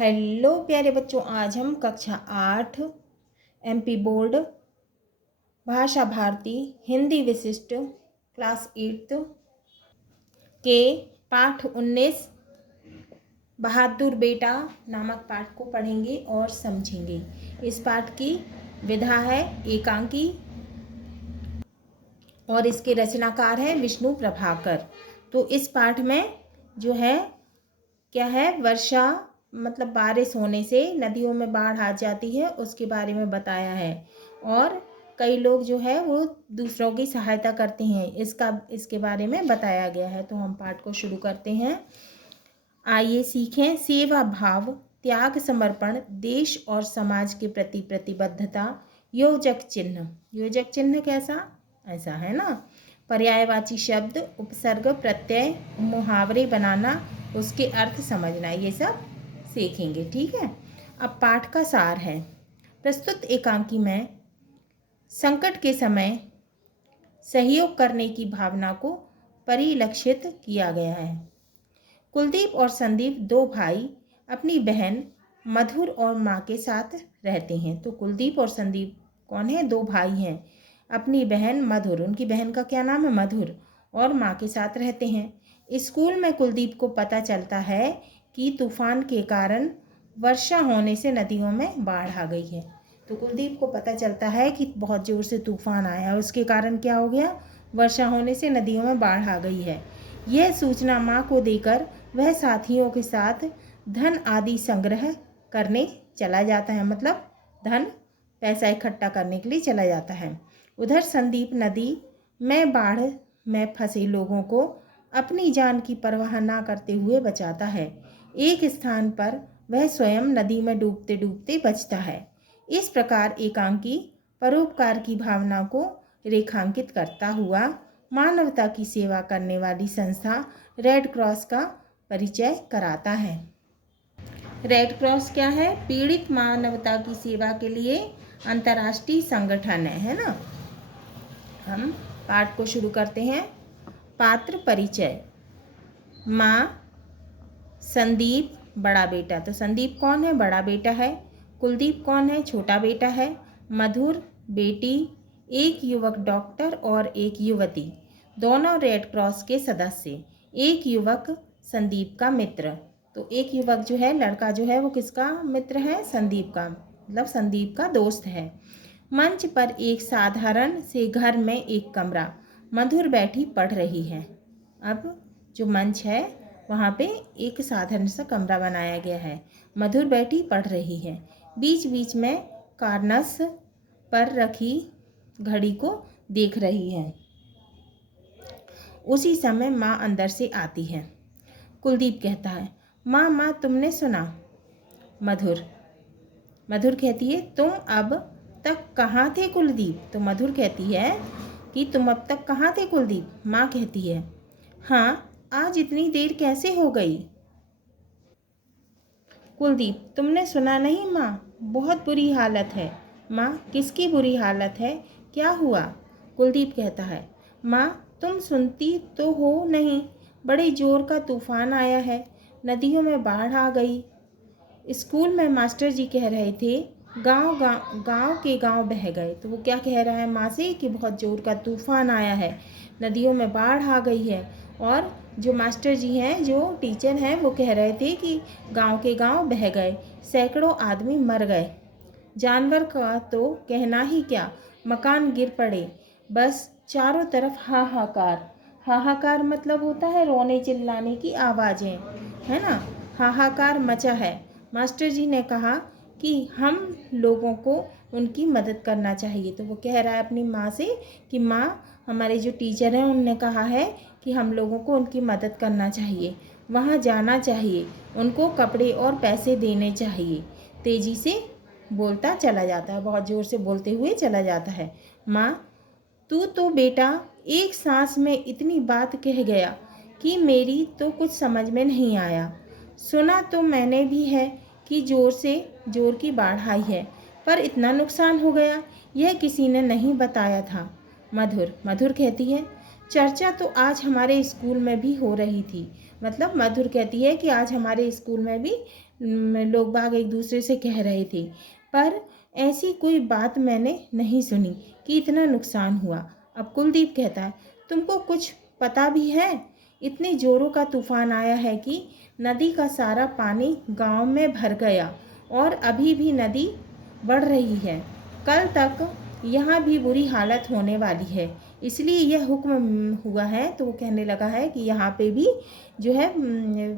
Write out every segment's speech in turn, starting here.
Hello प्यारे बच्चों, आज हम कक्षा 8 एमपी बोर्ड भाषा भारती हिंदी विशिष्ट क्लास 8 के पाठ 19 बहादुर बेटा नामक पाठ को पढ़ेंगे और समझेंगे। इस पाठ की विधा है एकांकी और इसके रचनाकार हैं विष्णु प्रभाकर। तो इस पाठ में जो है क्या है, वर्षा मतलब बारिश होने से नदियों में बाढ़ आ जाती है, उसके बारे में बताया है। और कई लोग जो है वो दूसरों की सहायता करते हैं, इसके बारे में बताया गया है। तो हम पाठ को शुरू करते हैं। आइए सीखें। सेवा भाव, त्याग, समर्पण, देश और समाज के प्रति प्रतिबद्धता। योजक चिन्ह। योजक चिन्ह कैसा? ऐसा है ना। पर्यायवाची शब्द, उपसर्ग, प्रत्यय, मुहावरे बनाना, उसके अर्थ समझना, ये सब सीखेंगे। ठीक है। अब पाठ का सार है। प्रस्तुत एकांकी में संकट के समय सहयोग करने की भावना को परिलक्षित किया गया है। कुलदीप और संदीप दो भाई अपनी बहन मधुर और माँ के साथ रहते हैं। तो कुलदीप और संदीप कौन है? दो भाई हैं। अपनी बहन मधुर, उनकी बहन का क्या नाम है? मधुर, और माँ के साथ रहते हैं। स्कूल में कुलदीप को पता चलता है कि तूफान के कारण वर्षा होने से नदियों में बाढ़ आ गई है। तो कुलदीप को पता चलता है कि बहुत ज़ोर से तूफान आया है, उसके कारण क्या हो गया? वर्षा होने से नदियों में बाढ़ आ गई है। यह सूचना माँ को देकर वह साथियों के साथ धन आदि संग्रह करने चला जाता है, मतलब धन पैसा इकट्ठा करने के लिए चला जाता है। उधर संदीप नदी में बाढ़ में फंसे लोगों को अपनी जान की परवाह ना करते हुए बचाता है। एक स्थान पर वह स्वयं नदी में डूबते डूबते बचता है। इस प्रकार एकांकी परोपकार की भावना को रेखांकित करता हुआ मानवता की सेवा करने वाली संस्था रेड क्रॉस का परिचय कराता है। रेड क्रॉस क्या है? पीड़ित मानवता की सेवा के लिए अंतर्राष्ट्रीय संगठन है ना। हम पाठ को शुरू करते हैं। पात्र परिचय। माँ, संदीप बड़ा बेटा। तो संदीप कौन है? बड़ा बेटा है। कुलदीप कौन है? छोटा बेटा है। मधुर बेटी, एक युवक डॉक्टर और एक युवती, दोनों रेड क्रॉस के सदस्य। एक युवक संदीप का मित्र। तो एक युवक जो है, लड़का जो है, वो किसका मित्र है? संदीप का, मतलब संदीप का दोस्त है। मंच पर एक साधारण से घर में एक कमरा, मधुर बैठी पढ़ रही है। अब जो मंच है वहाँ पे एक साधारण सा कमरा बनाया गया है, मधुर बैठी पढ़ रही है। बीच बीच में कार्नस पर रखी घड़ी को देख रही है। उसी समय माँ अंदर से आती है। कुलदीप कहता है, माँ माँ तुमने सुना? मधुर कहती है, तुम अब तक कहाँ थे कुलदीप? तो मधुर कहती है कि तुम अब तक कहाँ थे कुलदीप? माँ कहती है, हाँ, आज इतनी देर कैसे हो गई? कुलदीप, तुमने सुना नहीं माँ? बहुत बुरी हालत है। माँ, किसकी बुरी हालत है? क्या हुआ? कुलदीप कहता है, माँ तुम सुनती तो हो नहीं, बड़े जोर का तूफान आया है, नदियों में बाढ़ आ गई। स्कूल में मास्टर जी कह रहे थे गांव के गांव बह गए। तो वो क्या कह रहा है माँ से कि बहुत जोर का तूफान आया है, नदियों में बाढ़ आ गई है। और जो मास्टर जी हैं, जो टीचर हैं, वो कह रहे थे कि गांव के गांव बह गए, सैकड़ों आदमी मर गए, जानवर का तो कहना ही क्या, मकान गिर पड़े, बस चारों तरफ हाहाकार। हाहाकार मतलब होता है रोने चिल्लाने की आवाज़ें, है ना। हाहाकार मचा है। मास्टर जी ने कहा कि हम लोगों को उनकी मदद करना चाहिए। तो वो कह रहा है अपनी माँ से कि माँ, हमारे जो टीचर हैं उनने कहा है कि हम लोगों को उनकी मदद करना चाहिए, वहाँ जाना चाहिए, उनको कपड़े और पैसे देने चाहिए। तेज़ी से बोलता चला जाता है, बहुत ज़ोर से बोलते हुए चला जाता है। माँ, तू तो बेटा एक सांस में इतनी बात कह गया कि मेरी तो कुछ समझ में नहीं आया। सुना तो मैंने भी है कि जोर की बाढ़ आई है, पर इतना नुकसान हो गया यह किसी ने नहीं बताया था। मधुर कहती है, चर्चा तो आज हमारे स्कूल में भी हो रही थी। मतलब मधुर कहती है कि आज हमारे स्कूल में भी लोग बाग एक दूसरे से कह रहे थे, पर ऐसी कोई बात मैंने नहीं सुनी कि इतना नुकसान हुआ। अब कुलदीप कहता है, तुमको कुछ पता भी है? इतने जोरों का तूफान आया है कि नदी का सारा पानी गांव में भर गया और अभी भी नदी बढ़ रही है। कल तक यहाँ भी बुरी हालत होने वाली है, इसलिए यह हुक्म हुआ है। तो वो कहने लगा है कि यहाँ पे भी जो है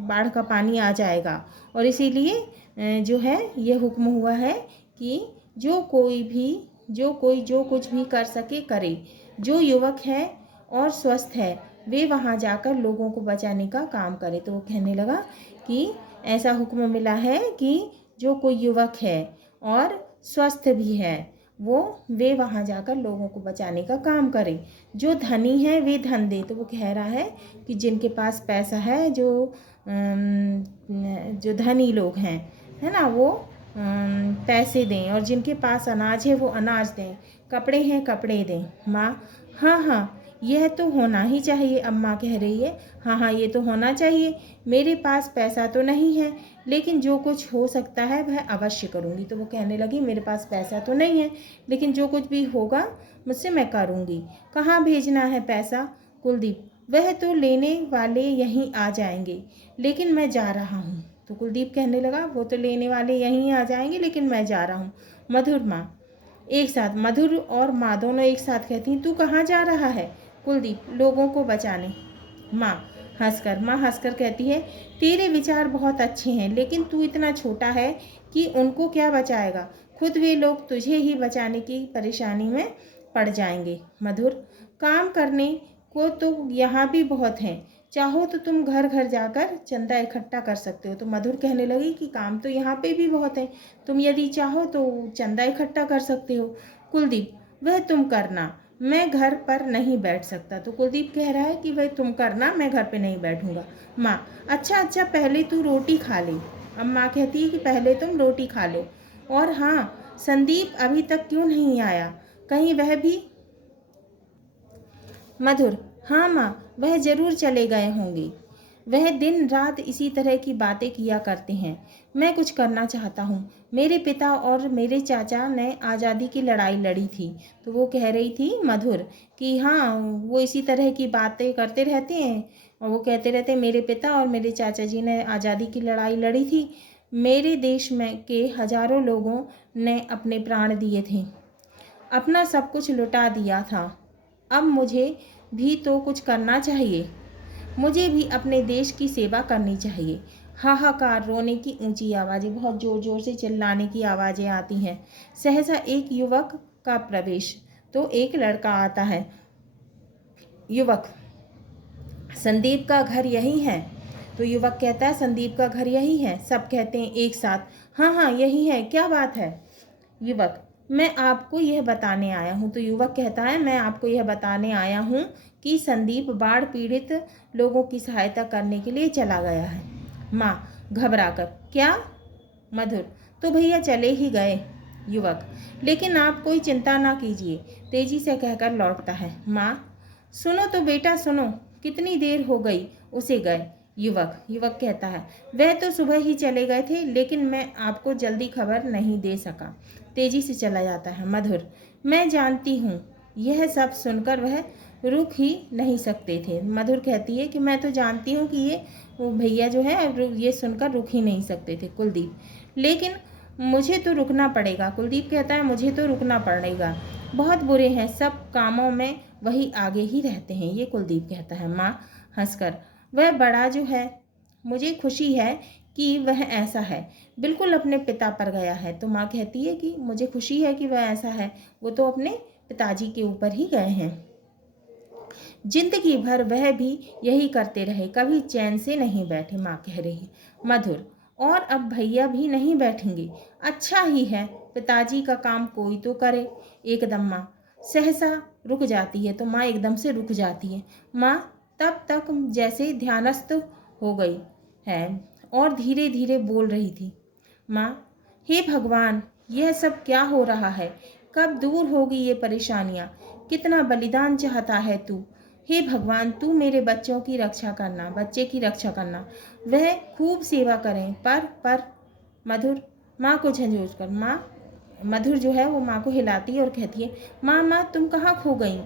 बाढ़ का पानी आ जाएगा, और इसीलिए जो है ये हुक्म हुआ है कि जो कुछ भी कर सके करे। जो युवक है और स्वस्थ है वे वहाँ जाकर लोगों को बचाने का काम करे। तो वो कहने लगा कि ऐसा हुक्म मिला है कि जो कोई युवक है और स्वस्थ भी है वे वहाँ जाकर लोगों को बचाने का काम करें। जो धनी है वे धन दे। तो वो कह रहा है कि जिनके पास पैसा है, जो धनी लोग हैं, है ना, वो पैसे दें, और जिनके पास अनाज है वो अनाज दें, कपड़े हैं कपड़े दें। माँ, हाँ हाँ यह तो होना ही चाहिए। अम्मा कह रही है, हाँ हाँ ये तो होना चाहिए। मेरे पास पैसा तो नहीं है, लेकिन जो कुछ हो सकता है वह अवश्य करूँगी। तो वो कहने लगी, मेरे पास पैसा तो नहीं है, लेकिन जो कुछ भी होगा मुझसे मैं करूँगी। कहाँ भेजना है पैसा? कुलदीप, वह तो लेने वाले यहीं आ जाएंगे, लेकिन मैं जा रहा हूँ। तो कुलदीप कहने लगा, वो तो लेने वाले यहीं आ जाएंगे, लेकिन मैं जा रहा हूँ। मधुर माँ एक साथ, मधुर और माँ दोनों एक साथ कहती हैं, तू कहाँ जा रहा है? कुलदीप, लोगों को बचाने। माँ हंसकर कहती है, तेरे विचार बहुत अच्छे हैं, लेकिन तू इतना छोटा है कि उनको क्या बचाएगा? खुद वे लोग तुझे ही बचाने की परेशानी में पड़ जाएंगे। मधुर, काम करने को तो यहाँ भी बहुत हैं, चाहो तो तुम घर घर जाकर चंदा इकट्ठा कर सकते हो। तो मधुर कहने लगी कि काम तो यहाँ पे भी बहुत है, तुम यदि चाहो तो चंदा इकट्ठा कर सकते हो। कुलदीप, वह तुम करना, मैं घर पर नहीं बैठ सकता। तो कुलदीप कह रहा है कि वह तुम करना, मैं घर पे नहीं बैठूंगा। माँ, अच्छा पहले तू रोटी खा ले। अब माँ कहती है कि पहले तुम रोटी खा लो। और हाँ, संदीप अभी तक क्यों नहीं आया? कहीं वह भी? मधुर, हाँ माँ, वह जरूर चले गए होंगे। वह दिन रात इसी तरह की बातें किया करते हैं। मैं कुछ करना चाहता हूँ। मेरे पिता और मेरे चाचा ने आज़ादी की लड़ाई लड़ी थी। तो वो कह रही थी मधुर कि हाँ, वो इसी तरह की बातें करते रहते हैं, और वो कहते रहते हैं, मेरे पिता और मेरे चाचा जी ने आज़ादी की लड़ाई लड़ी थी। मेरे देश में के हजारों लोगों ने अपने प्राण दिए थे, अपना सब कुछ लुटा दिया था। अब मुझे भी तो कुछ करना चाहिए, मुझे भी अपने देश की सेवा करनी चाहिए। हाहाकार, रोने की ऊंची आवाज़ें, बहुत ज़ोर ज़ोर से चिल्लाने की आवाज़ें आती हैं। सहसा एक युवक का प्रवेश, तो एक लड़का आता है। युवक, संदीप का घर यही है? तो युवक कहता है, संदीप का घर यही है। सब कहते हैं एक साथ, हाँ हाँ यही है, क्या बात है? युवक, मैं आपको यह बताने आया हूँ। तो युवक कहता है, मैं आपको यह बताने आया हूँ कि संदीप बाढ़ पीड़ित लोगों की सहायता करने के लिए चला गया है। माँ घबराकर, क्या? मधुर, तो भैया चले ही गए। युवक, लेकिन आप कोई चिंता ना कीजिए, तेजी से कहकर लौटता है। माँ, सुनो तो बेटा सुनो, कितनी देर हो गई उसे गए? युवक कहता है, वह तो सुबह ही चले गए थे, लेकिन मैं आपको जल्दी खबर नहीं दे सका। तेजी से चला जाता है। मधुर, मैं जानती हूँ। यह सब सुनकर वह रुक ही नहीं सकते थे। मधुर कहती है कि मैं तो जानती हूँ कि ये भैया जो है ये सुनकर रुक ही नहीं सकते थे। कुलदीप, लेकिन मुझे तो रुकना पड़ेगा। कुलदीप कहता है, मुझे तो रुकना पड़ेगा, बहुत बुरे हैं, सब कामों में वही आगे ही रहते हैं। ये कुलदीप कहता है। माँ हंसकर, वह बड़ा जो है, मुझे खुशी है कि वह ऐसा है, बिल्कुल अपने पिता पर गया है। तो माँ कहती है कि मुझे खुशी है कि वह ऐसा है, वो तो अपने पिताजी के ऊपर ही गए हैं। जिंदगी भर वह भी यही करते रहे, कभी चैन से नहीं बैठे। माँ कह रही है। मधुर, और अब भैया भी नहीं बैठेंगे, अच्छा ही है, पिताजी का काम कोई तो करे। एकदम माँ सहसा रुक जाती है। तो माँ एकदम से रुक जाती है। माँ तब तक जैसे ध्यानस्थ हो गई है और धीरे धीरे बोल रही थी। माँ, हे भगवान, यह सब क्या हो रहा है? कब दूर होगी ये परेशानियाँ? कितना बलिदान चाहता है तू? हे भगवान, तू मेरे बच्चों की रक्षा करना, बच्चे की रक्षा करना, वह खूब सेवा करें, पर मधुर माँ को झंझोर कर मधुर जो है वो माँ को हिलाती है और कहती है, माँ माँ तुम कहाँ खो गई,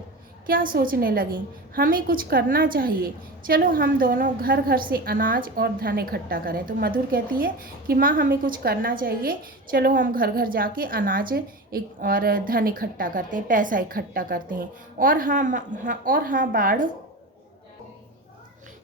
क्या सोचने लगी, हमें कुछ करना चाहिए, चलो हम दोनों घर घर से अनाज और धन इकट्ठा करें। तो मधुर कहती है कि माँ हमें कुछ करना चाहिए, चलो हम घर घर जाके अनाज और धन इकट्ठा करते हैं, पैसा इकट्ठा करते हैं। और हाँ बाढ़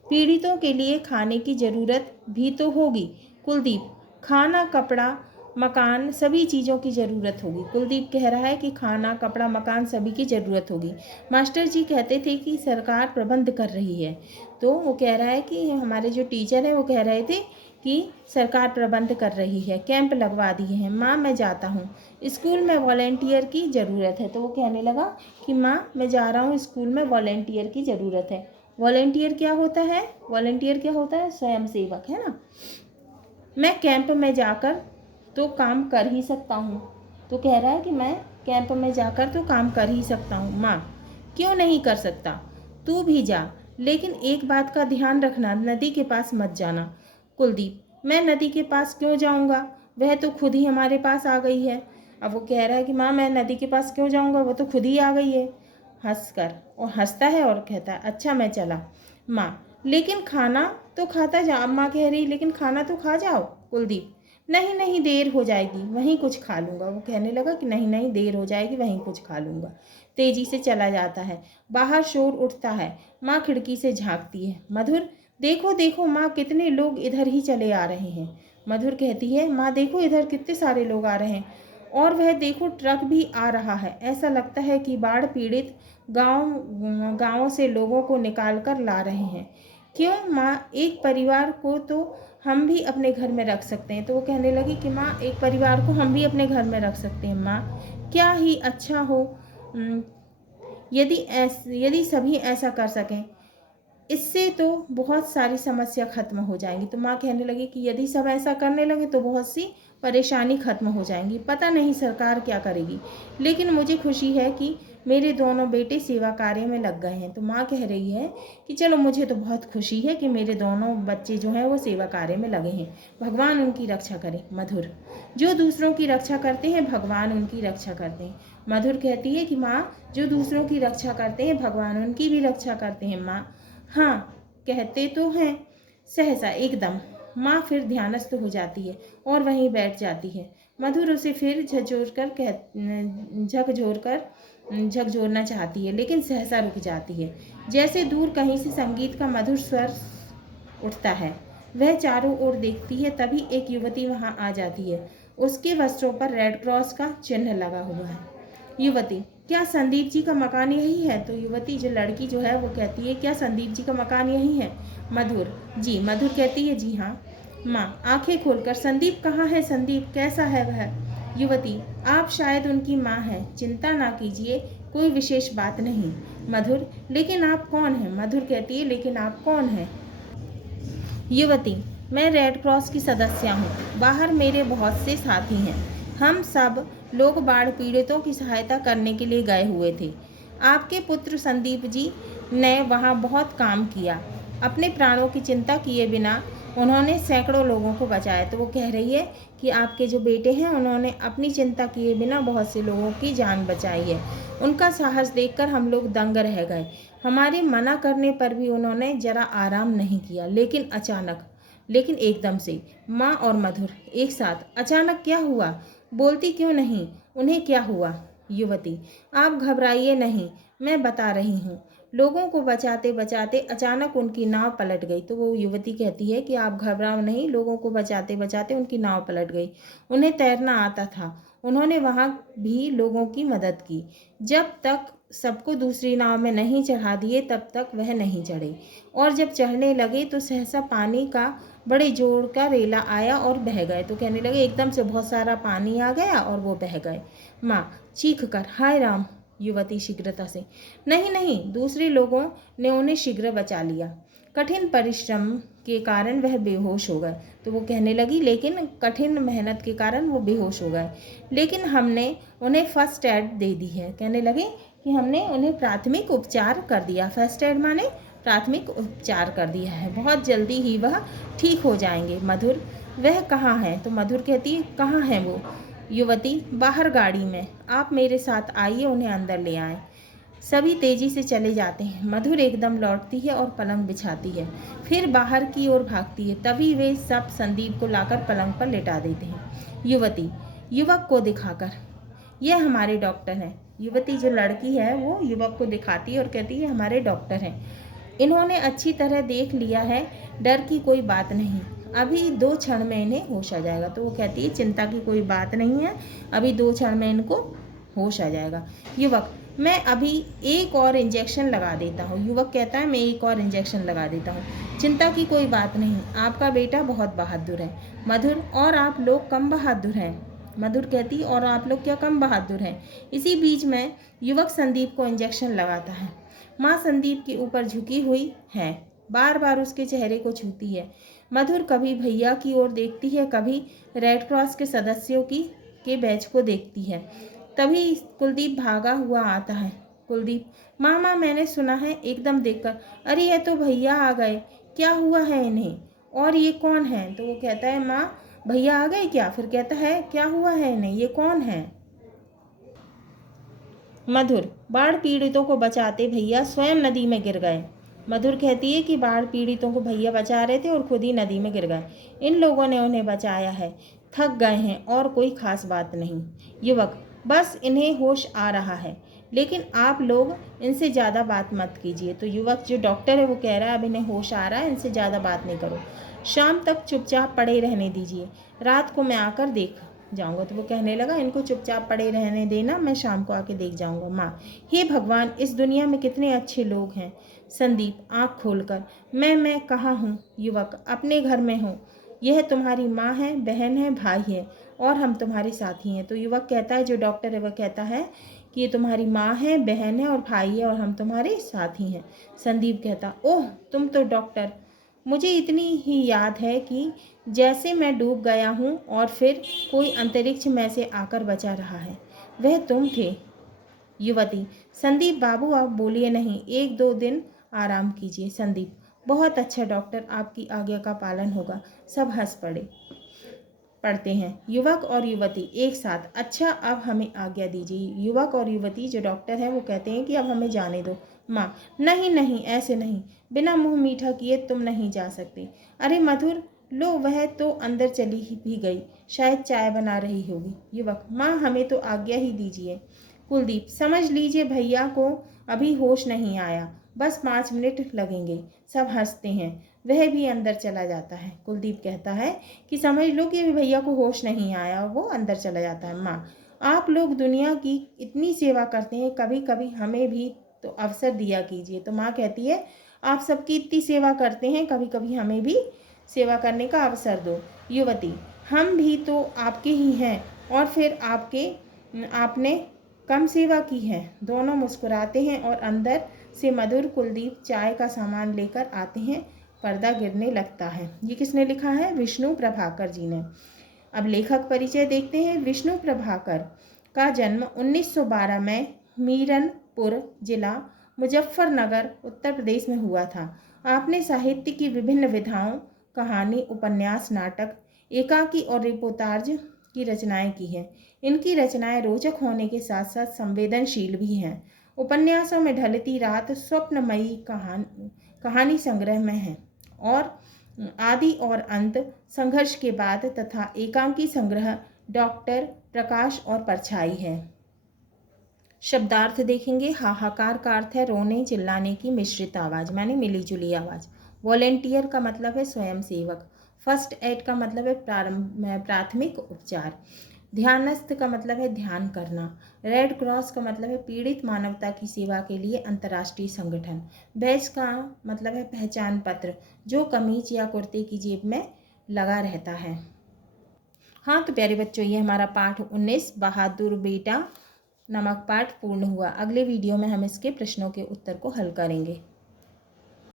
पीड़ितों के लिए खाने की ज़रूरत भी तो होगी। कुलदीप, खाना कपड़ा मकान सभी चीज़ों की ज़रूरत होगी। कुलदीप कह रहा है कि खाना कपड़ा मकान सभी की ज़रूरत होगी। मास्टर जी कहते थे कि सरकार प्रबंध कर रही है। तो वो कह रहा है कि हमारे जो टीचर हैं वो कह रहे थे कि सरकार प्रबंध कर रही है, कैंप लगवा दिए हैं। माँ मैं जाता हूँ, स्कूल में वॉलेंटियर की ज़रूरत है। तो वो कहने लगा कि माँ मैं जा रहा हूँ, स्कूल में वॉलेंटियर की ज़रूरत है। वॉलेंटियर क्या होता है? वॉलेंटियर क्या होता है? स्वयंसेवक, है ना। मैं कैंप में जाकर तो काम कर ही सकता हूँ। तो कह रहा है कि मैं कैंप में जाकर तो काम कर ही सकता हूँ। माँ, क्यों नहीं कर सकता, तू भी जा, लेकिन एक बात का ध्यान रखना, नदी के पास मत जाना। कुलदीप, मैं नदी के पास क्यों जाऊँगा, वह तो खुद ही हमारे पास आ गई है। अब वो कह रहा है कि माँ मैं नदी के पास क्यों जाऊँगा, वो तो खुद ही आ गई है। हंसकर और हंसता है और कहता है, अच्छा मैं चला। माँ, लेकिन खाना तो खाता जा। माँ कह रही लेकिन खाना तो खा जाओ। कुलदीप, नहीं नहीं देर हो जाएगी, वहीं कुछ खा लूँगा। वो कहने लगा कि नहीं नहीं देर हो जाएगी, वहीं कुछ खा लूँगा। तेजी से चला जाता है। बाहर शोर उठता है। माँ खिड़की से झांकती है। मधुर, देखो देखो माँ, कितने लोग इधर ही चले आ रहे हैं। मधुर कहती है, माँ देखो इधर कितने सारे लोग आ रहे हैं, और वह देखो ट्रक भी आ रहा है। ऐसा लगता है कि बाढ़ पीड़ित गाँवों से लोगों को निकाल कर ला रहे हैं। क्यों माँ, एक परिवार को तो हम भी अपने घर में रख सकते हैं। तो वो कहने लगी कि माँ एक परिवार को हम भी अपने घर में रख सकते हैं। माँ, क्या ही अच्छा हो यदि सभी ऐसा कर सकें, इससे तो बहुत सारी समस्या खत्म हो जाएंगी। तो माँ कहने लगी कि यदि सब ऐसा करने लगे तो बहुत सी परेशानी खत्म हो जाएंगी। पता नहीं सरकार क्या करेगी, लेकिन मुझे खुशी है कि मेरे दोनों बेटे सेवा कार्य में लग गए हैं। तो माँ कह रही है कि चलो मुझे तो बहुत खुशी है कि मेरे दोनों बच्चे जो हैं वो सेवा कार्य में लगे हैं, भगवान उनकी रक्षा करें। मधुर, जो दूसरों की रक्षा करते हैं भगवान उनकी रक्षा करते हैं। मधुर कहती है कि माँ, जो दूसरों की रक्षा करते हैं भगवान उनकी भी रक्षा करते हैं। माँ, हाँ कहते तो हैं। सहसा एकदम माँ फिर ध्यानस्थ हो जाती है और वहीं बैठ जाती है। मधुर उसे फिर झकझोरना चाहती है, लेकिन सहसा रुक जाती है। जैसे दूर कहीं से संगीत का मधुर स्वर उठता है। वह चारों ओर देखती है, तभी एक युवती वहां आ जाती है। उसके वस्त्रों पर रेड क्रॉस का चिन्ह लगा हुआ है। युवती, क्या संदीप जी का मकान यही है? तो युवती जो लड़की जो है वो कहती है, क्या संदीप जी का मकान यही है? मधुर, जी। मधुर कहती है, जी हाँ। माँ आंखें खोलकर, संदीप कहाँ है? संदीप कैसा है वह? युवती, आप शायद उनकी माँ हैं, चिंता ना कीजिए, कोई विशेष बात नहीं। मधुर, लेकिन आप कौन हैं? मधुर कहती है, लेकिन आप कौन हैं? युवती, मैं रेड क्रॉस की सदस्य हूँ, बाहर मेरे बहुत से साथी हैं। हम सब लोग बाढ़ पीड़ितों की सहायता करने के लिए गए हुए थे। आपके पुत्र संदीप जी ने वहाँ बहुत काम किया। अपने प्राणों की चिंता किए बिना उन्होंने सैकड़ों लोगों को बचाया। तो वो कह रही है कि आपके जो बेटे हैं उन्होंने अपनी चिंता किए बिना बहुत से लोगों की जान बचाई है। उनका साहस देखकर हम लोग दंग रह गए। हमारे मना करने पर भी उन्होंने जरा आराम नहीं किया, लेकिन एकदम से माँ और मधुर एक साथ, अचानक क्या हुआ? बोलती क्यों नहीं? उन्हें क्या हुआ? युवती, आप घबराइए नहीं, मैं बता रही हूँ। लोगों को बचाते बचाते अचानक उनकी नाव पलट गई। तो वो युवती कहती है कि आप घबराओ नहीं, लोगों को बचाते बचाते उनकी नाव पलट गई। उन्हें तैरना आता था, उन्होंने वहाँ भी लोगों की मदद की। जब तक सबको दूसरी नाव में नहीं चढ़ा दिए तब तक वह नहीं चढ़े, और जब चढ़ने लगे तो सहसा पानी का बड़े जोर का रेला आया और बह गए। तो कहने लगे एकदम से बहुत सारा पानी आ गया और वो बह गए। माँ चीख कर, हाय राम। युवती शीघ्रता से, नहीं नहीं, दूसरे लोगों ने उन्हें शीघ्र बचा लिया। कठिन परिश्रम के कारण वह बेहोश हो गए। तो वो कहने लगी, लेकिन कठिन मेहनत के कारण वो बेहोश हो गए, लेकिन हमने उन्हें फर्स्ट एड दे दी है। कहने लगे कि हमने उन्हें प्राथमिक उपचार कर दिया। फर्स्ट एड माने प्राथमिक उपचार कर दिया है, बहुत जल्दी ही वह ठीक हो जाएंगे। मधुर, वह कहाँ है? तो मधुर कहती है कहाँ है वो? युवती, बाहर गाड़ी में, आप मेरे साथ आइए, उन्हें अंदर ले आएं। सभी तेजी से चले जाते हैं। मधुर एकदम लौटती है और पलंग बिछाती है, फिर बाहर की ओर भागती है। तभी वे सब संदीप को लाकर पलंग पर लेटा देते हैं। युवती युवक को दिखाकर, यह हमारे डॉक्टर हैं। युवती जो लड़की है वो युवक को दिखाती है और कहती है हमारे डॉक्टर हैं, इन्होंने अच्छी तरह देख लिया है, डर की कोई बात नहीं, अभी 2 क्षण में इन्हें होश आ जाएगा। तो वो कहती है चिंता की कोई बात नहीं है, अभी 2 क्षण में इनको होश आ जाएगा। युवक, मैं अभी एक और इंजेक्शन लगा देता हूँ। युवक कहता है मैं एक और इंजेक्शन लगा देता हूँ, चिंता की कोई बात नहीं, आपका बेटा बहुत बहादुर है। मधुर, और आप लोग कम बहादुर हैं। मधुर कहती और आप लोग क्या कम बहादुर हैं। इसी बीच में युवक संदीप को इंजेक्शन लगाता है। माँ संदीप के ऊपर झुकी हुई है, बार बार उसके चेहरे को छूती है। मधुर कभी भैया की ओर देखती है, कभी रेड क्रॉस के सदस्यों के बैच को देखती है। तभी कुलदीप भागा हुआ आता है। कुलदीप, मामा मैंने सुना है, एकदम देखकर, अरे ये तो भैया आ गए, क्या हुआ है इन्हें, और ये कौन है? तो वो कहता है माँ भैया आ गए क्या? फिर कहता है क्या हुआ है इन्हें, ये कौन है? मधुर, बाढ़ पीड़ितों को बचाते भैया स्वयं नदी में गिर गए। मधुर कहती है कि बाढ़ पीड़ितों को भैया बचा रहे थे और खुद ही नदी में गिर गए, इन लोगों ने उन्हें बचाया है, थक गए हैं और कोई खास बात नहीं। युवक, बस इन्हें होश आ रहा है, लेकिन आप लोग इनसे ज़्यादा बात मत कीजिए। तो युवक जो डॉक्टर है वो कह रहा है अब इन्हें होश आ रहा है, इनसे ज़्यादा बात नहीं करो, शाम तक चुपचाप पड़े रहने दीजिए, रात को मैं आकर देख जाऊंगा। तो वो कहने लगा इनको चुपचाप पड़े रहने देना, मैं शाम को आके देख जाऊंगा। माँ, हे भगवान, इस दुनिया में कितने अच्छे लोग हैं। संदीप आँख खोलकर, मैं कहाँ हूँ? युवक, अपने घर में हूँ, यह तुम्हारी माँ है, बहन है, भाई है, और हम तुम्हारे साथी हैं। तो युवक कहता है जो डॉक्टर है वह कहता है कि ये तुम्हारी माँ है, बहन है और भाई है, और हम तुम्हारे साथी हैं। संदीप कहता, ओह तुम तो डॉक्टर, मुझे इतनी ही याद है कि जैसे मैं डूब गया हूँ और फिर कोई अंतरिक्ष में से आकर बचा रहा है, वह तुम थे। युवती, संदीप बाबू आप बोलिए नहीं, 1-2 दिन आराम कीजिए। संदीप, बहुत अच्छा डॉक्टर, आपकी आज्ञा का पालन होगा। सब हंस पढ़ते हैं। युवक और युवती एक साथ, अच्छा अब हमें आज्ञा दीजिए। युवक और युवती जो डॉक्टर है वो कहते हैं कि अब हमें जाने दो। माँ, नहीं नहीं ऐसे नहीं, बिना मुंह मीठा किए तुम नहीं जा सकते। अरे मधुर, लो वह तो अंदर चली भी गई, शायद चाय बना रही होगी। युवक, माँ हमें तो आज्ञा ही दीजिए। कुलदीप, समझ लीजिए भैया को अभी होश नहीं आया, बस 5 मिनट लगेंगे। सब हंसते हैं, वह भी अंदर चला जाता है। कुलदीप कहता है कि समझ लो कि अभी भैया को होश नहीं आया, वो अंदर चला जाता है। माँ, आप लोग दुनिया की इतनी सेवा करते हैं, कभी कभी हमें भी तो अवसर दिया कीजिए। तो माँ कहती है आप सबकी इतनी सेवा करते हैं, कभी कभी हमें भी सेवा करने का अवसर दो। युवती, हम भी तो आपके ही हैं, और फिर आपने कम सेवा की है। दोनों मुस्कुराते हैं और अंदर से मधुर कुलदीप चाय का सामान लेकर आते हैं। पर्दा गिरने लगता है। ये किसने लिखा है? विष्णु प्रभाकर जी ने। अब लेखक परिचय देखते हैं। विष्णु प्रभाकर का जन्म 1912 में मीरनपुर जिला मुजफ्फरनगर उत्तर प्रदेश में हुआ था। आपने साहित्य की विभिन्न विधाओं, कहानी, उपन्यास, नाटक, एकांकी और रिपोर्टाज की रचनाएं की हैं। इनकी रचनाएं रोचक होने के साथ साथ संवेदनशील भी हैं। उपन्यासों में ढलती रात, स्वप्नमयी कहानी संग्रह में है, और आदि और अंत, संघर्ष के बाद तथा एकांकी संग्रह डॉक्टर प्रकाश और परछाई है। शब्दार्थ देखेंगे। हाहाकार का अर्थ है रोने चिल्लाने की मिश्रित आवाज़, माने मिली जुली आवाज़। वॉलेंटियर का मतलब है स्वयंसेवक। फर्स्ट एड का मतलब है प्राथमिक उपचार। ध्यानस्थ का मतलब है ध्यान करना। रेड क्रॉस का मतलब है पीड़ित मानवता की सेवा के लिए अंतर्राष्ट्रीय संगठन। बैच का मतलब है पहचान पत्र, जो कमीज या कुर्ते की जेब में लगा रहता है। हाँ तो प्यारे बच्चों, ये हमारा पाठ 19 बहादुर बेटा नमक पाठ पूर्ण हुआ। अगले वीडियो में हम इसके प्रश्नों के उत्तर को हल करेंगे।